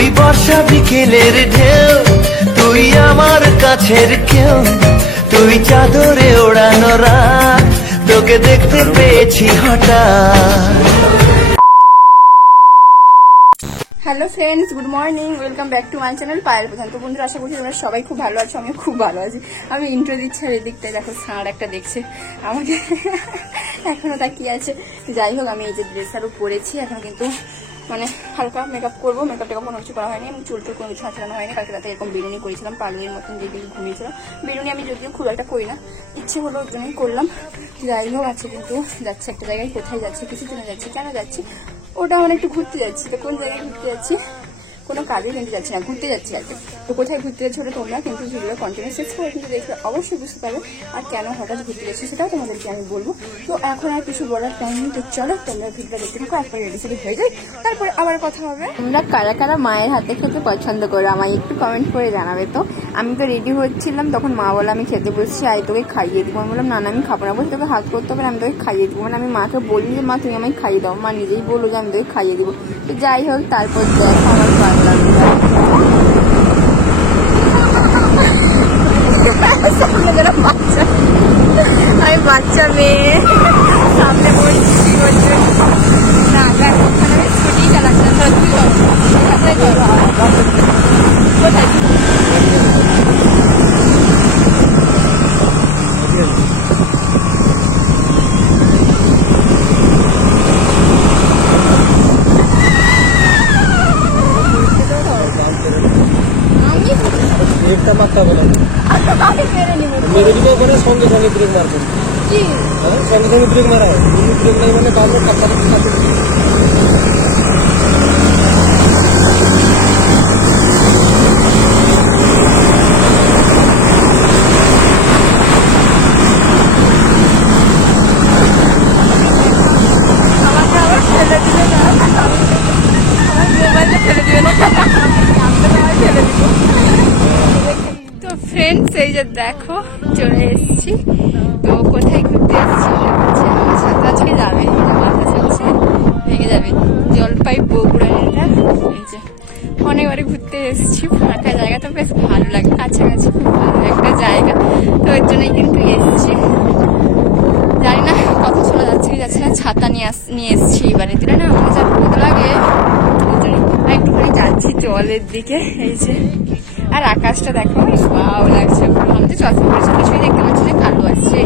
তুই বর্ষা বিকেলের ঢেউ, তুই আমার কাছের কেউ, তুই চাদরে ওড়ানো রাত, তোকে দেখতে পেয়েছি হঠাৎ। Hello friends, good morning, welcome back to my channel Payel প্রধান। তো বন্ধুরা, আশা করছি তোমরা সবাই খুব ভালো আছো। আমি খুব ভালো আছি। আমি ইন্ট্রো দিচ্ছি আর এদিকটায় দেখো ষাঁড় একটা দেখছে আমাকে এখনো তাকিয়ে আছে। যাই হোক, আমি এই যে ড্রেস আরও পরেছি এখন, কিন্তু মানে হালকা মেকআপ করবো। মেকআপ টেকআপ কোনো কিছু করা হয়নি, আমি চুল টুল কোনো কিছু আঁচড়ানো হয়নি। কালকে রাতে এরকম বিরিয়ানি করেছিলাম, পালুয়ের মতন যেদিকে ঘুমিয়েছিলাম। বিরিয়ানি আমি যদিও খুব একটা করি না, ইচ্ছে হলো ওর জন্যই করলাম। যাই হোক, আছে কিন্তু যাচ্ছে একটা জায়গায়। কোথায় যাচ্ছে, কিছু জন্য যাচ্ছি, কেন যাচ্ছি ওটা আমরা একটু ঘুরতে যাচ্ছি। তো কোন জায়গায় ঘুরতে যাচ্ছি, কোনো কাজে কিন্তু যাচ্ছি না, ঘুরতে যাচ্ছি আর কি। তো কোথায় ঘুরতে যাচ্ছি ওটা তোমরা কিন্তু ভিডিও কন্টিনিউ শেষ করে কিন্তু দেখলে অবশ্যই বুঝতে পারবে। আর কেন হঠাৎ ঘুরতে যাচ্ছি সেটাও তোমাদেরকে আমি বলবো। তো এখন আর কিছু বলার টাইম নেই, তো চলো তোমরা ভিডিওটা দেখতে থাকো। একবার রেডি সেডি হয়ে যায়, তারপরে আবার কথা হবে। তোমরা কারা কারা মায়ের হাতে খেতে পছন্দ করো আমায় একটু কমেন্ট করে জানাবে। তো আমি তো রেডি হচ্ছিলাম, তখন মা বলে আমি খেতে বসছি, আই তোকে খাইয়ে দিব। আমি বললাম না না, আমি খাবো না। বলছি তোকে হাত করতে হবে, আমি তোকে খাইয়ে দিব। মানে আমি মাকে বলি যে মা তুমি আমায় খাইয়ে দাও, মা নিজেই বললো যে আমি তোকে খাইয়ে দিব। তো যাই হোক, তারপর দেখো আমার পাগলাম বাচ্চা, আমি বাচ্চা মেয়ে সামনে বলছি না, দেখো ওখানে ছুটি চালাচ্ছিলাম। কোথায় মেরে দিব মানে সঙ্গে সঙ্গে ব্রেক মারবো। সঙ্গে সঙ্গে ব্রেক মারা হয়, ব্রেক নাই মানে বামে ফ্রেন্ডস, এই যে দেখো চলে এসেছি। তো কোথায় ঘুরতে এসেছি, আমার সাথে আজকে যাবে, বাতাস আছে ভেঙে যাবে। জলপাই বগুড়া, এটা এই যে অনেকবারে ঘুরতে এসেছি। ফাঁকা জায়গা তো বেশ ভালো লাগে, কাছাকাছি খুব ভালো একটা জায়গা। তো ওর জন্যই কিন্তু এসেছি। জানি না কথা শোনা যাচ্ছে কি যাচ্ছে না, ছাতা নিয়ে এসেছি। এবারে দিলে না আমার যা রোদ লাগে, একটুখানি যাচ্ছি জলের দিকে। এই যে আর আকাশটা দেখো, ভালো লাগছে। আমি তো চশমা পরেছি, কিছুই দেখতে পাচ্ছি না, কালো আসছে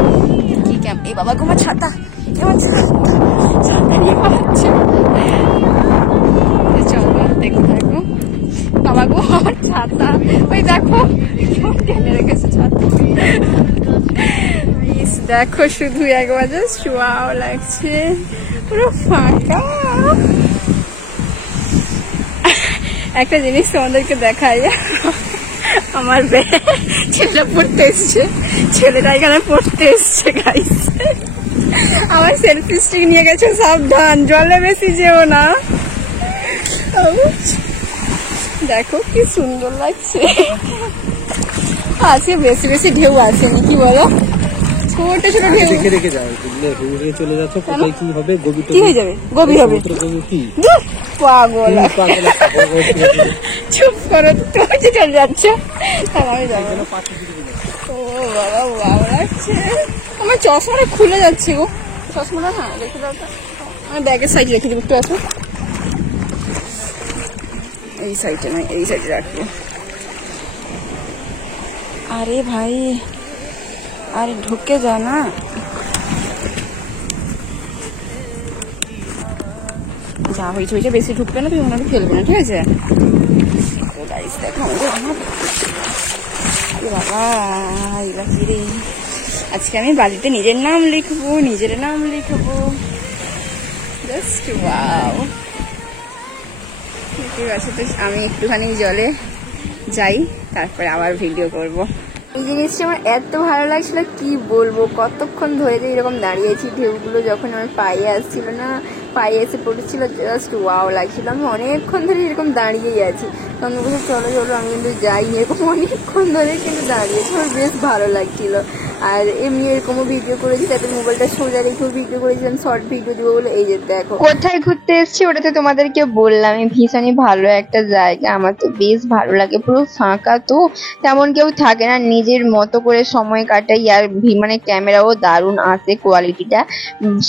কি ক্যাম্প। এই বাবা তোমার ছাতা, আমার ছাতা নিয়ে পাচ্ছে। চলো দেখতে থাকো। বাবা গো আমার ছাতা, ওই দেখো টেনে রেখেছে ছাতা। দেখো শুধু একবার শোয়াও লাগছে, পুরো ফাঁকা। একটা জিনিস তোমাদেরকে দেখাই, আমার ছেলে পড়তে এসছে, ছেলেটা এখানে পড়তে এসছে গাইস। আমার সেলফি স্টিক নিয়ে গেছে, সাবধান জলে বেশি যেও না। দেখো কি সুন্দর লাগছে। আজকে বেশি বেশি ঢেউ আসেনি, কি বলো? ছোট ছোট ঢেউ দেখে দেখে যাও, চলে যাচ্ছ কোথায় কি হবে, কি হয়ে যাবে, গভীর হবে। পাগল, চুপ করো, তুমি চলে যাচ্ছে, আমি যাবো। ও বাবা, ভালো লাগছে। আমার চশমাটা খুলে যাচ্ছে গো, চশমাটা হ্যাঁ রেখে দাও। আমি ব্যাগের সাইডে রেখে দেবো, একটু আসো। এই সাইডে নয়, এই সাইডে রাখবো। আরে ভাই, আরে ঢুকে যা না। যা হয়েছে হয়েছে, বেশি ঢুকবে না, তুমি ওনাকে ফেলবে না, ঠিক আছে? দেখো বাবা, এগুলা কি রে? আজকে আমি বাড়িতে নিজের নাম লিখবো, নিজের নাম লিখবো। Just wow. ঠিক আছে, তো আমি একটুখানি জলে যাই, তারপরে আবার ভিডিও করব। এই জিনিসটা আমার এত ভালো লাগছিল, কি বলবো। কতক্ষণ ধরে যে এরকম দাঁড়িয়েছি, ঢেউগুলো যখন আমার পায়ে আসছিল না, পায়ে এসে পড়েছিল, জাস্ট ওয়াও লাগছিল। আমি অনেকক্ষণ ধরে এরকম দাঁড়িয়েই আছি। তখন বলছি চলো চলো আমি কিন্তু যাই, এরকম অনেকক্ষণ ধরে কিন্তু দাঁড়িয়েছি, আমার বেশ ভালো লাগছিল। আর এমনি এরকমও ভিডিও করেছি, তারপর মোবাইলটা সোজা রেখেও ভিডিও করেছিলাম, শর্ট ভিডিও দিব বলে। এই যে দেখো কোথায় ঘুরতে এসেছি, ওটা তো তোমাদেরকে বললাম। ভীষণই ভালো একটা জায়গা, আমার তো বেশ ভালো লাগে। পুরো ফাঁকা, তো তেমন কেউ থাকে না, নিজের মতো করে সময় কাটাই। আর মানে ক্যামেরাও দারুণ আসে, কোয়ালিটিটা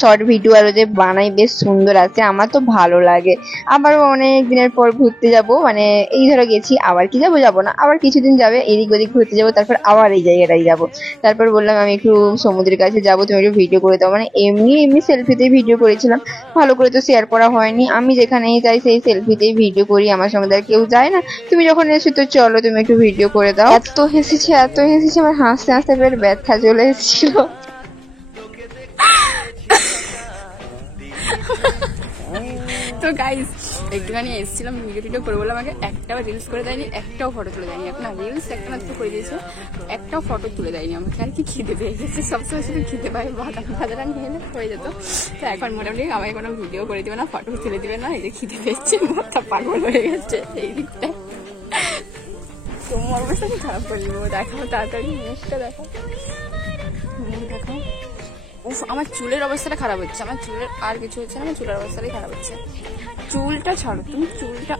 শর্ট ভিডিও আরো যে বানাই বেশ সুন্দর আছে, আমার তো ভালো লাগে। আবারও অনেক দিনের পর ঘুরতে যাব, মানে এই ধরো গেছি, আবার কি যাবো না, আবার কিছুদিন যাবে এদিক ওদিক ঘুরতে যাবো, তারপর আবার এই জায়গাটাই যাব। তারপর বললাম আমি একটু সমুদ্রের কাছে যাবো, তুমি একটু ভিডিও করে দাও। মানে এমনি সেলফিতেই ভিডিও করেছিলাম, ভালো করে তো শেয়ার করা হয়নি। আমি যেখানেই যাই সেই সেলফিতেই ভিডিও করি, আমার সঙ্গে আর কেউ যায় না। তুমি যখন এসো তো চলো তুমি একটু ভিডিও করে দাও। এত হেসেছি আমার হাসতে হাসতে বের ব্যথা চলে এসেছিল। তো গাইস একটুখানি এসেছিলাম ভিডিও টিডিও করে, বললাম আমাকে একটাও রিলস করে দেয়নি, একটাও ফটো তুলে দেয়নি। না রিলস একটা মাত্র করে দিয়েছে, একটাও ফটো তুলে দেয়নি আমাকে। আর কি খিদে পেয়ে গেছে, সবসময় শুধু খিদে পায়, ভাজাটা নিয়ে এলে হয়ে যেত। তো এখন মোটামুটি আমাকে কোনো ভিডিও করে দিবে না, ফটো তুলে দিবে না। এই যে খিদে পেয়েছে, মাথা পাগল হয়ে গেছে এই দিকটা। তোমার অবস্থা কি খারাপ করে দেবো, দেখাবো তাড়াতাড়ি মুখটা দেখো, মুখ দেখো। উফ, আমার চুলের অবস্থাটা খারাপ হচ্ছে, আমার চুলের আর কিছু হচ্ছে না, আমার চুলের অবস্থাটাই খারাপ হচ্ছে। চুলটা ছাড়ো তুমি, চুলটা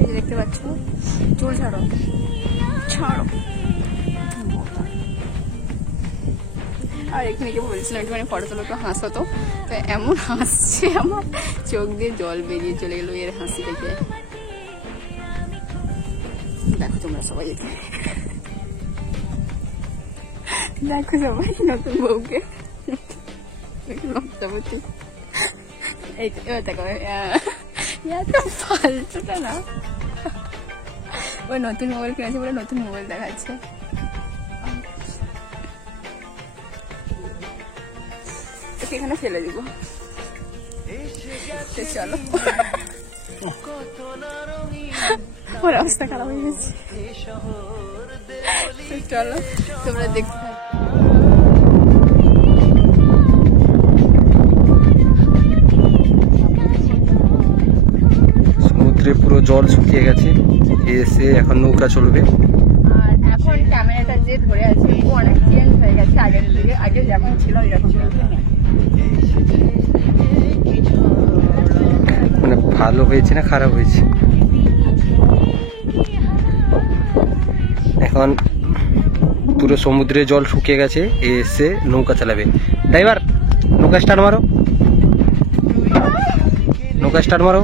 এই যে দেখতে পাচ্ছ, চুল ছাড়ো ছাড়ো। আর এখানে কি বলছিলাম, একটু মানে ফটো তোলো, একটু হাসো তো এমন হাসছে, আমার চোখ দিয়ে জল বেরিয়ে চলে গেলো এর হাসি দেখে। দেখো তোমরা সবাই এখানে দেখো সবাই নতুন বউকে, লজ্জাবতী। এই তো এবার দেখো, এত ফালতুটা না, ওই নতুন মোবাইল কিনেছে বলে নতুন মোবাইল দেখাচ্ছে। তোকে এখানে ফেলে দিব, চলো। ওর অবস্থা খারাপ হয়ে গেছে, চলো তোমরা দেখতে থাকো। সমুদ্রে পুরো জল শুকিয়ে গেছে, এসে এখন নৌকা চলবে। আর এখন ক্যামেরাটা যে ধরে আছে ও অনেক চেঞ্জ হয়ে গেছে আগের থেকে, আগে যেমন ছিল এরকম নেই। মানে ভালো হয়েছে না খারাপ হয়েছে? এখন পুরো সমুদ্রে জল শুকিয়ে গেছে, এসে নৌকা চালাবে। ড্রাইভার নৌকা স্টার্ট মারো, নৌকা স্টার্ট মারো।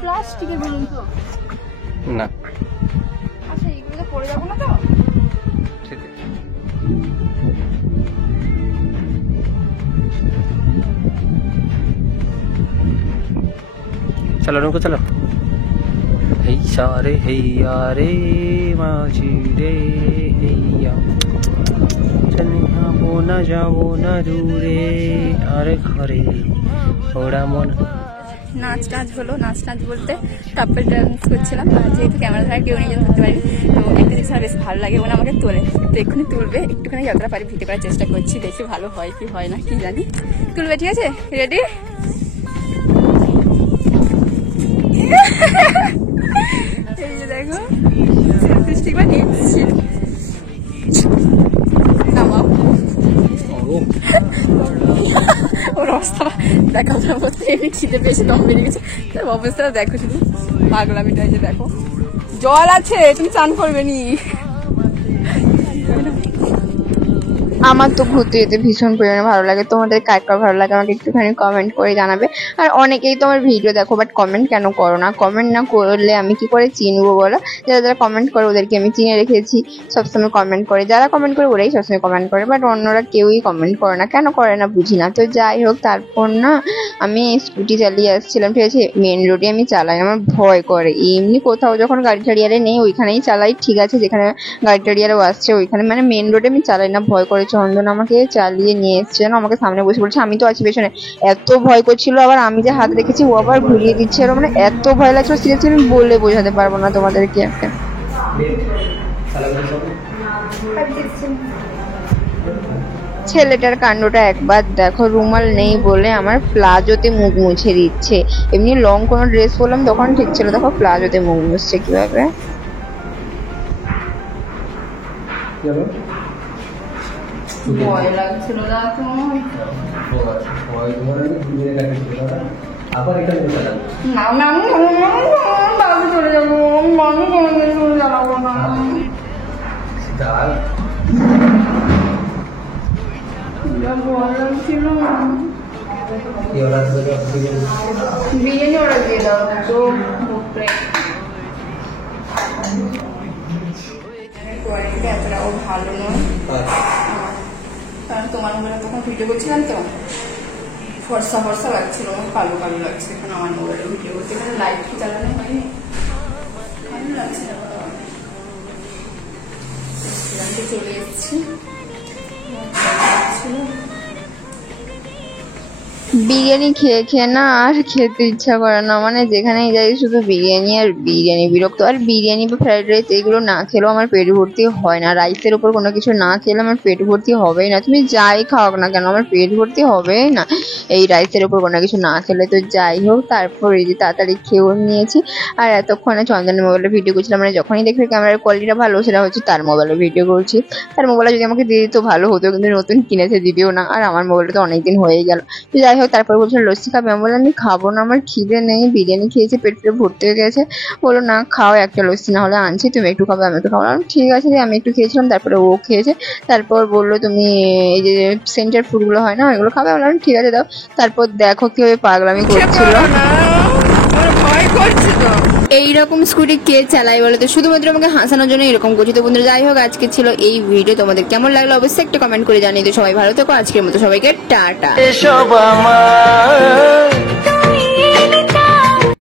প্লাস্টিকের বেলুন তো না, আচ্ছা এগুলো পড়ে যাবো না তো? চলো নৌকা চলো। হেইয়া রে হেইয়া রে মাঝি রে হেইয়া, যাবো না যাবো না দূরে আর ঘরে ওরা মন। নাচ টাচ হলো, নাচ টাচ বলতে কাপল ডান্স করছিলাম, যেহেতু ক্যামেরা ছাড়া কেউ নিজে ধরতে পারি, তো একটা জিনিস বেশ ভালো লাগে, ওনা আমাকে তোলে, তো এক্ষুনি তুলবে, একটুখানি যতটা পারি ভিডিও করার চেষ্টা করছি, দেখি ভালো হয় কি হয় না কি জানি। তুলবে, ঠিক আছে? রেডি? এই যে দেখো স্টিক বা নিচ্ছি, নামাও। ওর অবস্থা দেখা বলতে এমনি খিদে পেয়েছে, দম বেরিয়ে গেছে, তার অবস্থাটা দেখো শুধু পাগলামিটা। যে দেখো জল আছে, তুমি চান করবে নি? আমার তো ঘুরতে যেতে ভীষণ পরিমাণে ভালো লাগে। তোমাদের কার কার ভালো লাগে আমাকে একটুখানি কমেন্ট করে জানাবে। আর অনেকেই তোমার ভিডিও দেখো বাট কমেন্ট কেন করো না? কমেন্ট না করলে আমি কি করে চিনবো বলো? যারা যারা কমেন্ট করে ওদেরকে আমি চিনে রেখেছি, সবসময় কমেন্ট করে, যারা কমেন্ট করে ওরাই সবসময় কমেন্ট করে, বাট অন্যরা কেউই কমেন্ট করে না, কেন করে না বুঝি না। তো যাই হোক, তারপর না আমি স্কুটি চালিয়ে আসছিলাম, ঠিক আছে, মেন রোডে আমি চালাই, আমার ভয় করে। এমনি কোথাও যখন গাড়ি টাড়িয়ারে নেই ওইখানেই চালাই, ঠিক আছে, যেখানে গাড়ি টাড়িয়ারেও আসছে ওইখানে, মানে মেন রোডে আমি চালাই না, ভয় করে। চন্দন আমাকে চালিয়ে নিয়ে এসছে, যেন আমাকে সামনে বসে বলছে, আমি তো আছি পেছনে। এত ভয় করছিল, আবার আমি যে হাত রেখেছি ও আবার ঘুরিয়ে দিচ্ছে, আর মানে এত ভয় লাগছিল, সিরিয়াসলি আমি বলে বোঝাতে পারবো না তোমাদেরকে। ছেলেটার কাণ্ডটা একবার দেখো, রুমাল নেই বলে আমার প্লাজোতে মুখ মুছে দিচ্ছে। এমনি লং কোনো ড্রেস পরলাম তখন ঠিক ছিল, দেখো প্লাজোতে মুখ মুছছে কিভাবে। ভয় লাগছিল দেখো। আবার এটা নিয়ে চালাবো। না ম্যাম, বাবু চলে যাবো, আমি কোনোদিন চলে যাবো না। ভয় লাগছিল। বিরিয়ানি অর্ডার দিয়ে দাও তো, কোয়ালিটিটা এতটাও ভালো নয়, কারণ তোমার মোবাইলে তখন ভিডিও করছিলাম তো ফর্সা ফর্সা লাগছিল, আমার কালো কালো লাগছে। এখন আমার মোবাইলে ভিডিও করতে এখানে লাইট কি চালানো হয়নি, ভালো লাগছে না। রেস্টুরেন্টে চলে এসেছি, বিরিয়ানি খেয়ে খেয়ে না আর খেতে ইচ্ছা করে না, মানে যেখানেই যাই শুধু বিরিয়ানি আর বিরিয়ানি, বিরক্ত। আর বিরিয়ানি বা ফ্রাইড রাইস এগুলো না খেলেও আমার পেট ভর্তি হয় না, রাইসের উপর কোনো কিছু না খেলে আমার পেট ভর্তি হবেই না। তুমি যাই খাও না কেন আমার পেট ভর্তি হবেই না এই রাইসের উপর কোনো কিছু না খেলে। তো যাই হোক, তারপর এই যে তাড়াতাড়ি খেয়েও নিয়েছি। আর এতক্ষণে চন্দনের মোবাইলে ভিডিও করছিলাম, মানে যখনই দেখবে ক্যামেরার কোয়ালিটিটা ভালো সেটা হচ্ছে তার মোবাইলে ভিডিও করছি। তার মোবাইলে যদি আমাকে দিয়ে দিত ভালো হতো, কিন্তু নতুন কিনেছে, দিবেও না। আর আমার মোবাইলটা তো অনেকদিন হয়ে গেল। তো যাই হোক, তারপর বলছিল লস্যি খাবে, আমি বললাম আমি খাবো না, আমার খিদে নেই, বিরিয়ানি খেয়েছি, পেট পেট ভর্তি হয়ে গেছে। বললো না খাও, একটা লস্যি না হলে আনছি, তুমি একটু খাবে আমি একটু খাবো। ঠিক আছে, আমি একটু খেয়েছিলাম, তারপরে ও খেয়েছে। তারপর বললো তুমি এই যে সেন্টার ফুডগুলো হয় না ওইগুলো খাবে, বললাম ঠিক আছে দাও। তারপর দেখো কিভাবে পাগলামি করছিল। ভয় করছে তো। এইরকম স্কুটি কে চালাই বলো তো, শুধুমাত্র আমাকে হাসানোর জন্য এরকম করছি। তো বন্ধুরা যাই হোক, আজকে ছিল এই ভিডিও, তোমাদের কেমন লাগলো অবশ্যই একটা কমেন্ট করে জানিয়ে দিও। সবাই ভালো থেকো, আজকের মতো সবাইকে টাটা। এসব আমার